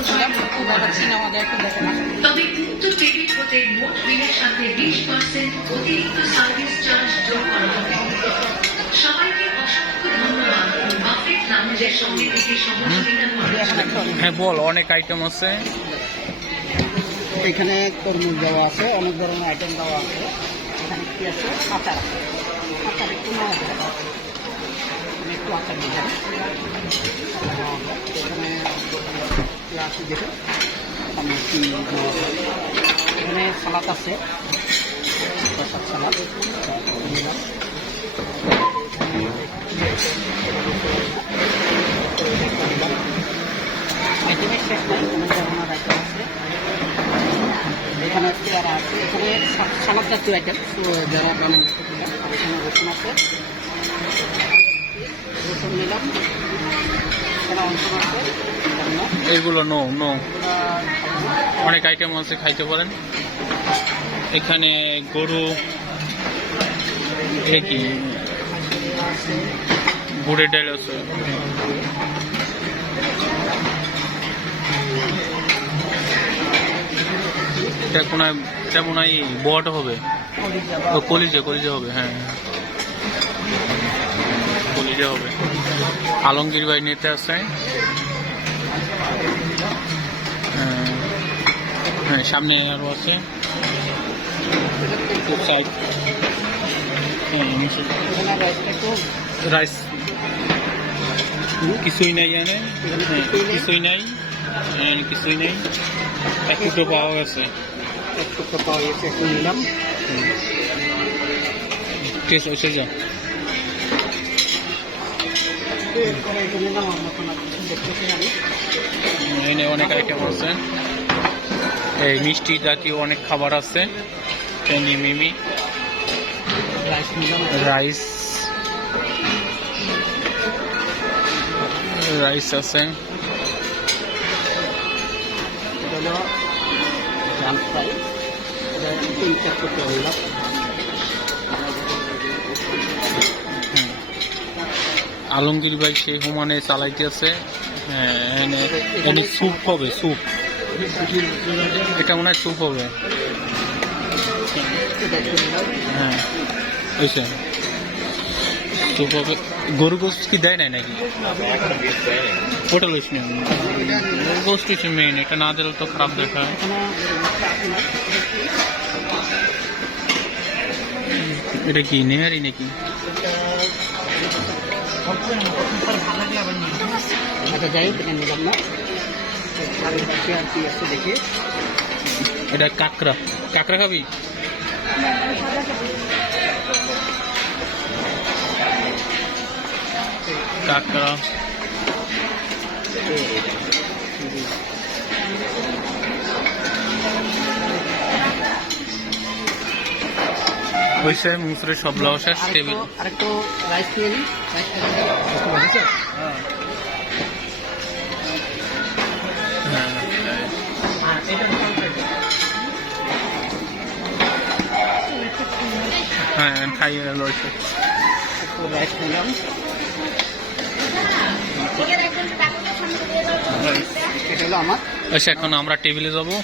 করছিলাম, তবে উক্ত ক্রেডিট হতে মোট বিলের সাথে 20% অতিরিক্ত সার্ভিস চার্জ যোগ করা হবে। সবাইকে অসংখ্য ধন্যবাদ। বাফেট লাউঞ্জের সঙ্গে থেকে সহযোগিতা করার জন্য। হ্যাঁ বল, অনেক আইটেম আছে এখানে তরমুজ দেওয়া আছে, অনেক ধরনের আইটেম দেওয়া আছে। এখানে কি আছে? আচার আছে। আচার একটু নেওয়া যায়, একটু আচার দিবেন। এখানে আছে দেখুন, আমি কি নেওয়া যায়। এখানে সালাদ আছে, প্রসাদ সালাদ নিলাম। আইটেমের শেষ নাই, অনেক ধরনের আইটেম আছে। এখানে পেয়ারা আছে, এখানে সালাদ জাতীয় আইটেম যারা এখানে রসুন আছে, রসুন নিলাম। এখানে অঞ্চল আছে, এগুলো নো নো অনেক আইটেম আছে, খাইতে পারেন। এখানে গরু কি গুড়ের ডাল আছে। এটা মনে হয় বড়টা হবে, কলিজা কলিজা হবে। হ্যাঁ কলিজা হবে। আলমগীর ভাই নিতে আছে। হ্যাঁ সামনে আরো আছে। রাইস কিছুই নাই জানে, কিছুই নাই, কিছুই নেই। এক টুকরো পাওয়া গেছে, এক টুকরো পাওয়া গেছে, একটু নিলাম। টেস্ট হয়েছে যা। এরপরে এটা নিলাম, আমরা কোনো কিছু দেখতেছি আমি। এখানে অনেক আইটেম আছে, এই মিষ্টি জাতীয় অনেক খাবার আছে। পেনি মিমি রাইস নিলাম, রাইস রাইস আছে। এটা হলো ডাল ফ্রাই, এটা 3-4 টুকরো নিলাম। আলমগীর ভাই সেই হুমানে চালাইতে আছে। স্যুপ হবে, স্যুপ। এটা মনে হয় স্যুপ হবে। হ্যাঁ বুঝছেন, স্যুপ হবে। গরু গোস্ত কি দেয় নাই নাকি? ওটা লইস না, গরু গোস্ত হচ্ছে মেইন। এটা না দিলে তো খারাপ দেখায়। এটা কি নেহারি নাকি? আচ্ছা যাই হোক, এটা নিলাম না। আর কি আছে দেখি। এটা কাঁকড়া, কাঁকড়া খাবি? কাঁকড়া হয়েছে। মুসুরের সব লাউ শেষ। টেবিল আরেকটু রাইস নিয়ে নিই। হ্যাঁ খাইয়ে রয়েছে। একটু রাইস নিলাম। এটা হলো আমার। আচ্ছা এখন আমরা টেবিলে যাবো।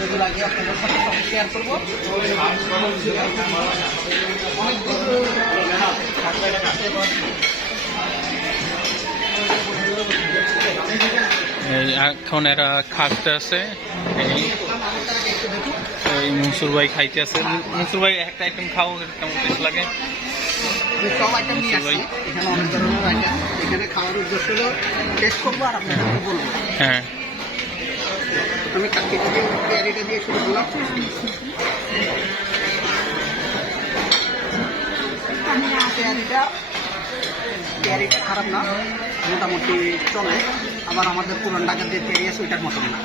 যদি লাগে আপনাদের সাথে শেয়ার করবো। এখন এরা খাটতে আছে। এই মনসুর ভাই খাইতে আছে। মনসুর ভাই একটা আইটেম খাও, কেমন টেস্ট লাগে? সব আইটেম নিয়ে আসছি, এখানে অনেক ধরনের আইটেম। এখানে খাওয়ার উদ্দেশ্য হলো টেস্ট করবো আর আপনাদেরকে বলবো। হ্যাঁ আমি কাকিটা দিয়ে পেয়ারিটা দিয়ে শুরু করলাম। পেয়ারিটা খারাপ না, মোটামুটি চলে। আবার আমাদের পুরান ঢাকার যে পেয়ারি আছে ওইটার মতন না।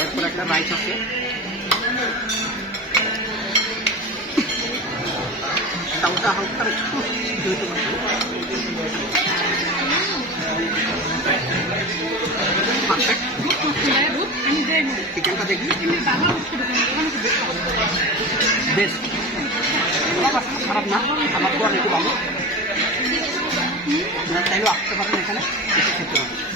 এরপর একটা রাইস আছে, চাউটা হালকা একটু যেহেতু চিকেনটা দেখি বেশ খারাপ না, আমার কোয়ালিটি ভালো। আপনারা চাইলেও আসতে পারেন এখানে এসে খেতে হবে।